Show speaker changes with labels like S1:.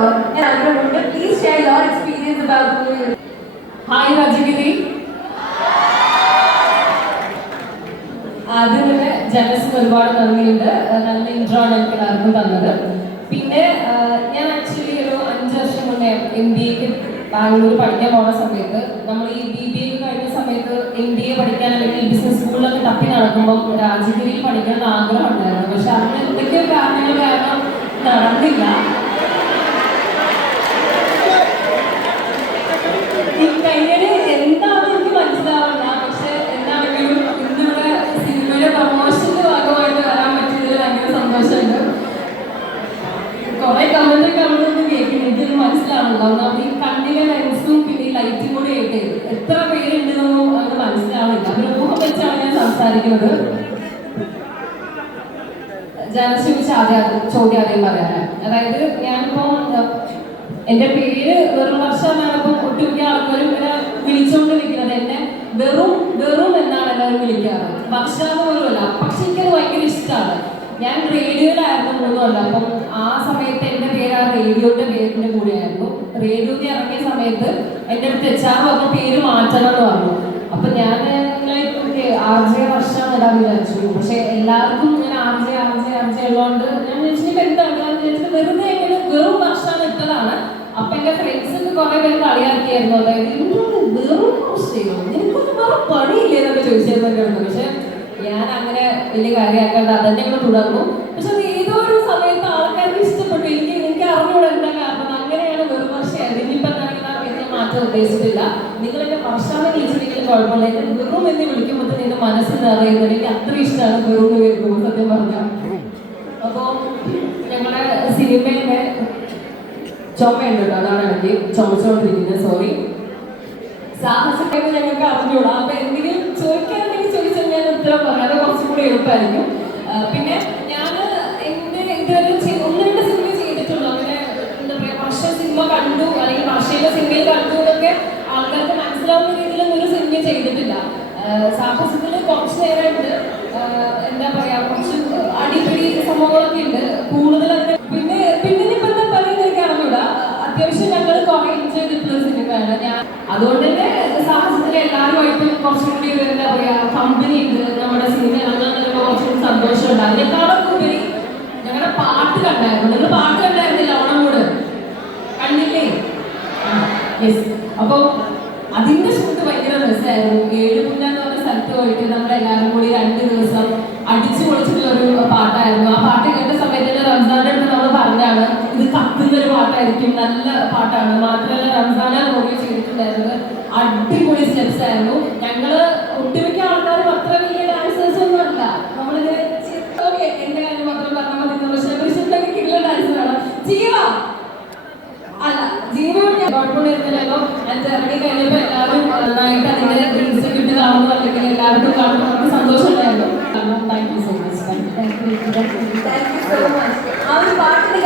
S1: Please share your experience about.
S2: Hi Rajagiri ആദ്യം തന്നെ ജനസിന് ഒരുപാട് നന്ദിയുണ്ട്. നല്ല ഇൻട്രോ ആണ് എനിക്ക് എല്ലാവർക്കും തന്നത്. പിന്നെ ഞാൻ ആക്ച്വലി ഒരു അഞ്ച് വർഷം മുന്നേ എം ബി എക്ക് ബാംഗ്ലൂർ പഠിക്കാൻ പോണ സമയത്ത് നമ്മൾ ഈ ബി ബി എ കഴിഞ്ഞ സമയത്ത് എം ബി എ പഠിക്കാൻ അല്ലെങ്കിൽ ബിസിനസ് സ്കൂളിലൊക്കെ തപ്പി നടക്കുമ്പോൾ രാജഗിരിയിൽ പഠിക്കണം എന്ന് പക്ഷെ അതിന് എന്തൊക്കെയോ കാരണങ്ങൾ കാരണം നടന്നില്ല. സംസാരിക്കുന്നത് ആദ്യം ചോദ്യം ആദ്യം പറയാനാണ്. അതായത് ഞാനിപ്പോ എന്റെ പേര് വെറും വർഷം ഞാനിപ്പം ഒട്ടുമിക്ക ആൾക്കാരും ഇങ്ങനെ വിളിച്ചുകൊണ്ടിരിക്കുന്നത് എന്നെ വെറും വെറും എന്നാണ് എല്ലാവരും വിളിക്കാറ്. വർഷ എന്ന് അല്ല പക്ഷെ എനിക്കത് ഭയങ്കര ഇഷ്ടമാണ് ഞാൻ റേഡിയോയിലായിരുന്നു മൂന്നുമല്ല അപ്പം ആ സമയത്ത് എന്റെ പേര് ആ റേഡിയോയുടെ പേരിന്റെ കൂടെയായിരുന്നു. റേഡിയോയിൽ ഇറങ്ങിയ സമയത്ത് എന്റെ അടുത്ത് എച്ചാർ പറഞ്ഞ പേര് മാറ്റണം എന്ന് പറഞ്ഞു. അപ്പൊ ഞാൻ ഇങ്ങനെ ആർ ജെ വർഷം ഇടാൻ വിചാരിച്ചു പക്ഷെ എല്ലാവർക്കും ഇങ്ങനെ ആർ ജെ ആർ ഉള്ളതുകൊണ്ട് ഞാൻ വിചാരിച്ചിട്ട് എന്താണ് വെറുതെ ഇങ്ങനെ വെറും വർഷം ഇട്ടതാണ്. അപ്പൊ എന്റെ ഫ്രണ്ട്സ് ഒക്കെ കുറെ പേര് കളിയാക്കിയായിരുന്നു. അതായത് എന്താണ് വെറും വേറെ പണിയില്ലേ? എന്നൊക്കെ ചോദിച്ചിരുന്നൊക്കെ പക്ഷെ ഞാൻ അങ്ങനെ വലിയ കാര്യമാക്കാണ്ട് അതന്നെ ഇങ്ങനെ തുടർന്നു. പക്ഷെ അത് ഏതോ ഒരു സമയത്ത് ആൾക്കാർക്ക് ഇഷ്ടപ്പെട്ടു. എനിക്ക് എനിക്ക് അറിഞ്ഞൂടെ എന്താ കാരണം. അങ്ങനെയാണ് വെറും വർഷം ഇനിയിപ്പോ പേരിൽ മാറ്റം ഉദ്ദേശിച്ചിട്ടില്ല. നിങ്ങളെന്റെ വർഷം കുഴപ്പമില്ല. എന്നെ വെറും എന്ന് വിളിക്കുമ്പോൾ തന്നെ എന്റെ മനസ്സിൽ അറിയുന്നത് എനിക്ക് അത്ര ഇഷ്ടമാണ് വെറും കേൾക്കുമ്പോൾ സത്യം പറഞ്ഞാൽ അപ്പോ ഞങ്ങളുടെ സിനിമയിലെ ചുമയുണ്ട് കേട്ടോ അതാണ് എനിക്ക് ചുമച്ചുകൊണ്ടിരിക്കുന്നത്. സോറി സാഹസിക്കാൻ ഞങ്ങൾക്ക് അറിഞ്ഞൂടാ. അപ്പൊ എന്തെങ്കിലും ചോദിക്കാനുണ്ടെങ്കിൽ ചോദിച്ചാൽ ഞാൻ ഉത്തരം പറയാം. കുറച്ചും കൂടി എളുപ്പമായിരിക്കും. പിന്നെ ചെയ്തിട്ടില്ല. സാഹസത്തിൽ കുറച്ച് നേരമുണ്ട് എന്താ പറയാ കുറച്ച് അടിപിടി സംഭവങ്ങളൊക്കെ ഉണ്ട്. കൂടുതൽ പിന്നെ പിന്നെ ഇനിയിപ്പോ എന്താ പറയുന്നത് അത്യാവശ്യം ഞങ്ങൾ കുറെ എൻജോയ് ചെയ്തിട്ടുള്ള സിനിമയാണ് ഞാൻ അതുകൊണ്ട് തന്നെ സാഹസത്തിൽ എല്ലാവരുമായിട്ടും കുറച്ചും കൂടി ഒരു എന്താ പറയാ കമ്പനി ഉണ്ട്. നമ്മുടെ സിനിമ ഇറങ്ങുന്നതിന് കുറച്ചും സന്തോഷമുണ്ട്. അതിനേക്കാളൊക്കെ ഉപരി ഞങ്ങളുടെ പാട്ട് കണ്ടായിരുന്നു. നിങ്ങൾ പാട്ട് കണ്ടായിരുന്നില്ല ഓണം കൂട് കണ്ടില്ലേ യെസ് അപ്പൊ അതിന്റെ ഷൂട്ട് രസമായിരുന്നു ഏഴുമുണ്ട എന്ന് പറഞ്ഞ സ്ഥലത്ത് പോയിട്ട് നമ്മളെല്ലാവരും കൂടി രണ്ട് ദിവസം അടിച്ചു പൊളിച്ചിട്ടുള്ള ഒരു പാട്ടായിരുന്നു. ആ പാട്ട് കേട്ട സമയത്ത് തന്നെ റംസാന്റെ അടുത്ത് നമ്മൾ പറഞ്ഞാണ് ഇത് കത്തുന്ന ഒരു പാട്ടായിരിക്കും നല്ല പാട്ടാണ്. മാത്രമല്ല റംസാനാണ് മൂവി ചെയ്തിട്ടുണ്ടായിരുന്നത്. അടിപൊളി സ്റ്റെപ്സ് ആയിരുന്നു. ഞങ്ങൾ ഒട്ടുമിക്ക ജീവിതം ഞാൻ കുഴപ്പമില്ലായിരുന്നല്ലോ ഞാൻ ഇറങ്ങി കഴിഞ്ഞപ്പോൾ എല്ലാവരും നന്നായിട്ട് അതിന്റെ റീൽസ് കിട്ടി പറഞ്ഞിട്ട് എല്ലാവർക്കും കാണുമ്പോൾ സന്തോഷമുണ്ടായിരുന്നു. Thank you so much thank you.
S1: ആ ഒരു പാട്ടിന്